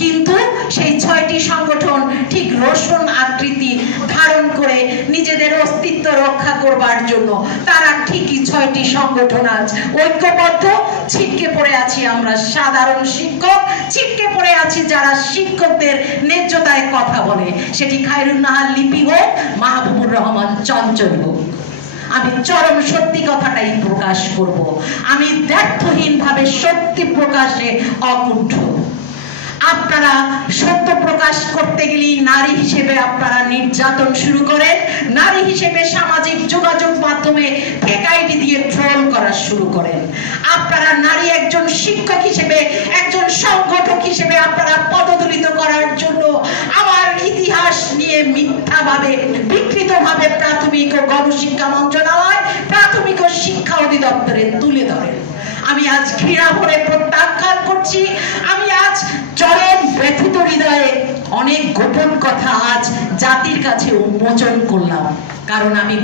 কিন্তু সেই 6টি সংগঠন ঠিক রোশন আকৃতি ধারণ করে নিজেদের অস্তিত্ব রক্ষা করবার জন্য তারা ঠিকই 6টি সংগঠন আজ ঐক্যবদ্ধ। ছিটকে পড়ে আছি আমরা সাধারণ শিক্ষক, ছিটকে পড়ে আছি যারা শিক্ষকদের ন্যায্যতায় কথা বলে, সেটি খায়রুন নাহার লিপি হোক, মাহবুবুর রহমান চঞ্চল হোক। আমি চরম সত্যি কথাটাই প্রকাশ করব। আমি দ্ব্যর্থহীন ভাবে সত্যি প্রকাশে অকুণ্ঠ। আপনারা সত্য প্রকাশ করতে গেলেই নারী হিসেবে আপনারা নির্যাতন শুরু করেন, নারী হিসেবে সামাজিক যোগাযোগ মাধ্যমে ফেক আইডি দিয়ে ট্রোল করা শুরু করেন। আপনারা নারী একজন শিক্ষক হিসেবে, একজন সংগঠক হিসেবে আপনারা পদদলিত করার জন্য আমার ইতিহাস নিয়ে মিথ্যাভাবে বিকৃতভাবে প্রাথমিক ও গণশিক্ষা মন্ত্রণালয়, প্রাথমিক ও শিক্ষা অধিদপ্তরে তুলে ধরেন। আমি আজ ঘৃণা ভরে প্রত্যাখ্যান করছি। আমি আজ চরম ব্যথিত হৃদয়ে অনেক গোপন কথা আজ জাতির কাছে উন্মোচন করলাম, কারণ আমি